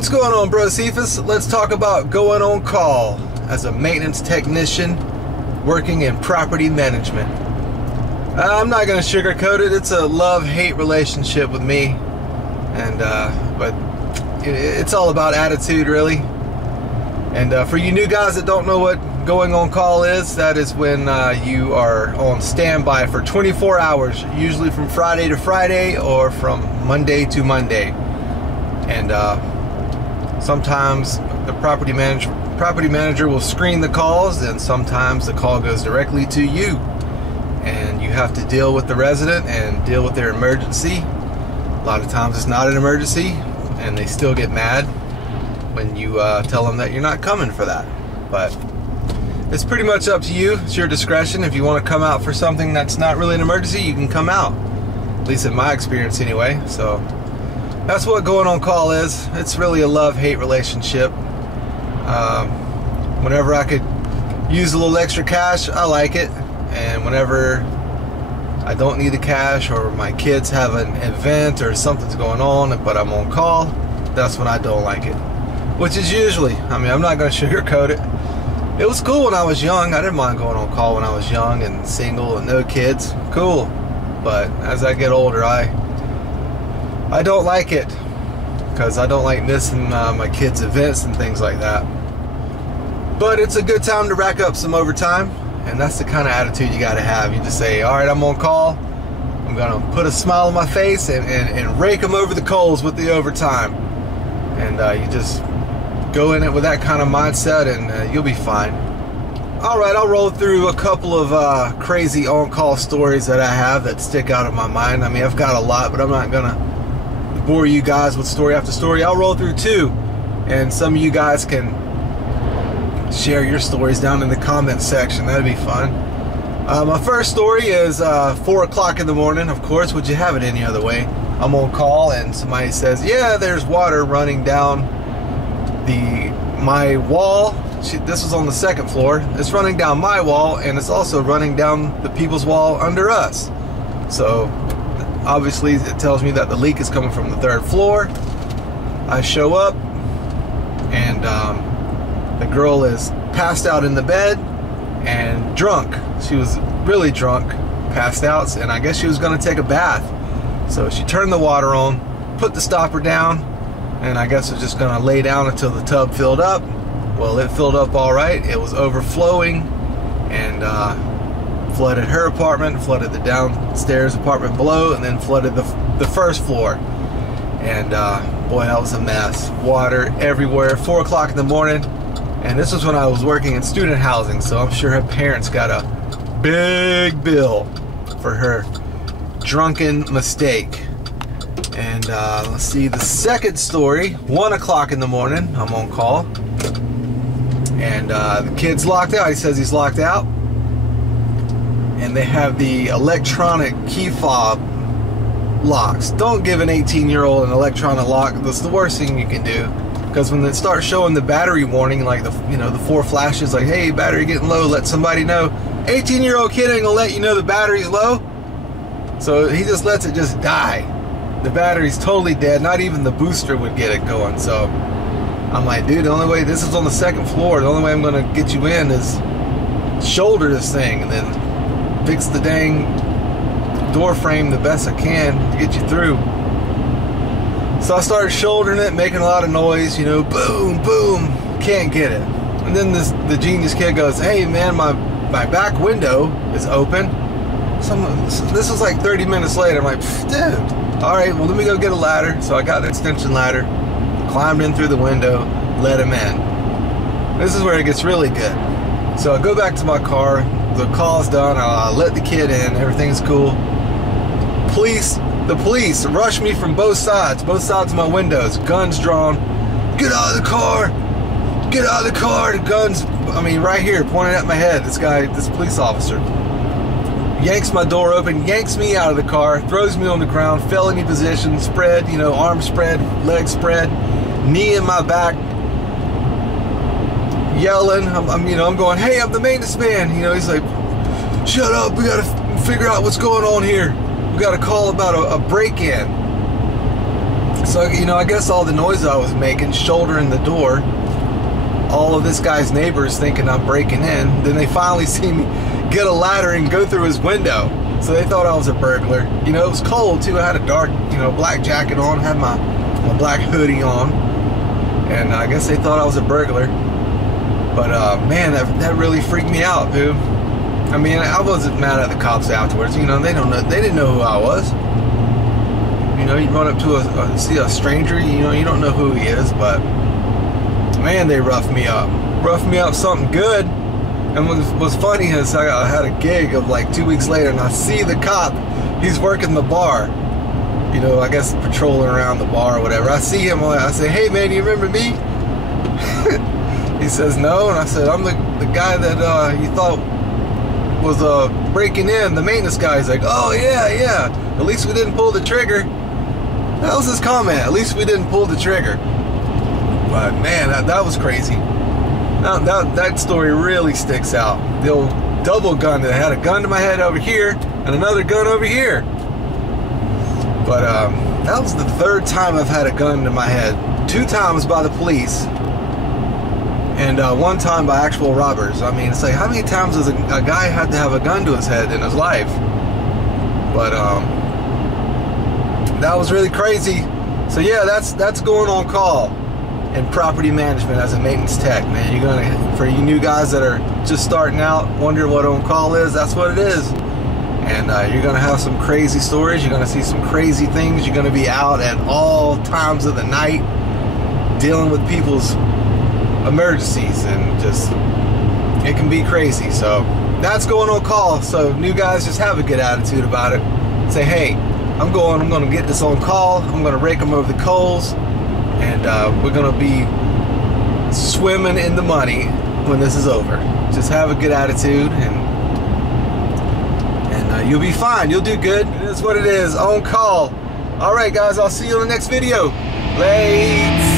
What's going on, bro Cephas? Let's talk about going on call as a maintenance technician working in property management. I'm not going to sugarcoat it. It's a love-hate relationship with me, and but it's all about attitude, really. And for you new guys that don't know what going on call is, that is when you are on standby for 24 hours, usually from Friday to Friday or from Monday to Monday. And sometimes the property manager will screen the calls, and sometimes the call goes directly to you, and you have to deal with the resident and deal with their emergency. A lot of times it's not an emergency, and they still get mad when you tell them that you're not coming for that. But it's pretty much up to you. It's your discretion. If you want to come out for something that's not really an emergency, you can come out, at least in my experience anyway. So that's what going on call is. It's really a love-hate relationship. Whenever I could use a little extra cash, I like it. And whenever I don't need the cash, or my kids have an event or something's going on but I'm on call, that's when I don't like it. Which is usually, I mean, I'm not going to sugarcoat it. It was cool when I was young. I didn't mind going on call when I was young and single and no kids. Cool. But as I get older, I don't like it, because I don't like missing my kids' events and things like that. But it's a good time to rack up some overtime, and that's the kind of attitude you got to have. You just say, all right, I'm on call. I'm going to put a smile on my face and rake them over the coals with the overtime. And you just go in it with that kind of mindset, and you'll be fine. All right, I'll roll through a couple of crazy on-call stories that I have that stick out of my mind. I mean, I've got a lot, but I'm not going to bore you guys with story after story. I'll roll through two, and some of you guys can share your stories down in the comment section. That'd be fun. My first story is 4 o'clock in the morning. Of course, would you have it any other way? I'm on call, and somebody says, yeah, there's water running down my wall. This was on the second floor. It's running down my wall, and it's also running down the people's wall under us. So obviously it tells me that the leak is coming from the third floor. I show up, and the girl is passed out in the bed and drunk. She was really drunk, passed out, and I guess she was going to take a bath. So she turned the water on, put the stopper down, and I guess was just going to lay down until the tub filled up. Well, it filled up all right. It was overflowing, and flooded her apartment, flooded the downstairs apartment below, and then flooded the first floor. And boy, that was a mess. Water everywhere. 4 o'clock in the morning. And this was when I was working in student housing, so I'm sure her parents got a big bill for her drunken mistake. And let's see, the second story, 1 o'clock in the morning, I'm on call. And the kid's locked out. He says he's locked out. And they have the electronic key fob locks. Don't give an 18-year-old an electronic lock. That's the worst thing you can do. Because when it starts showing the battery warning, like the 4 flashes, like, hey, battery getting low, let somebody know. 18-year-old kid ain't gonna let you know the battery's low. So he just lets it just die. The battery's totally dead. Not even the booster would get it going. So I'm like, dude, the only way, this is on the second floor, the only way I'm gonna get you in is shoulder this thing and then fix the dang door frame the best I can to get you through. So I started shouldering it, making a lot of noise, you know, boom, boom, can't get it. And then the genius kid goes, hey man, my back window is open. This was like 30 minutes later. I'm like, dude, all right, well, let me go get a ladder. So I got an extension ladder, climbed in through the window, let him in. This is where it gets really good. So I go back to my car, the call's done, I let the kid in, everything's cool. The police rush me from both sides of my windows, guns drawn. Get out of the car! Get out of the car! The guns, I mean, right here, pointing at my head. This police officer yanks my door open, yanks me out of the car, throws me on the ground, felony position, spread, you know, arm spread, leg spread, knee in my back, yelling. I'm going, hey, I'm the maintenance man. You know, he's like, shut up, we gotta figure out what's going on here. We got a call about a break-in. So, you know, I guess all the noise I was making, shouldering the door, all of this guy's neighbors thinking I'm breaking in. Then they finally see me get a ladder and go through his window. So they thought I was a burglar. You know, it was cold too. I had a dark, you know, black jacket on, had my black hoodie on. And I guess they thought I was a burglar. But man, that really freaked me out, dude. I mean, I wasn't mad at the cops afterwards. You know, they didn't know who I was. You know, you run up to see a stranger, you know, you don't know who he is, but man, they roughed me up. Roughed me up something good. And what's funny is I had a gig of like 2 weeks later, and I see the cop. He's working the bar. You know, I guess patrolling around the bar or whatever. I see him, I say, "Hey man, you remember me?" He says, "No." And I said, "I'm the guy that you thought was breaking in, the maintenance guy." He's like, "Oh yeah. At least we didn't pull the trigger." That was his comment. At least we didn't pull the trigger. But man, that was crazy. That story really sticks out. The old double gun. I had a gun to my head over here and another gun over here. But that was the third time I've had a gun to my head. 2 times by the police, and 1 time by actual robbers. I mean, it's like, how many times does a guy have to have a gun to his head in his life? But that was really crazy. So yeah, that's going on call in property management as a maintenance tech, man. You're gonna, for you new guys that are just starting out, wonder what on call is, that's what it is. And you're gonna have some crazy stories. You're gonna see some crazy things. You're gonna be out at all times of the night dealing with people's emergencies, and just, it can be crazy. So that's going on call. So new guys, just have a good attitude about it. Say, hey, I'm gonna get this on call. I'm gonna rake them over the coals, and we're gonna be swimming in the money when this is over. Just have a good attitude, and you'll be fine. You'll do good. It is what it is. On call. All right, guys, I'll see you in the next video. Late.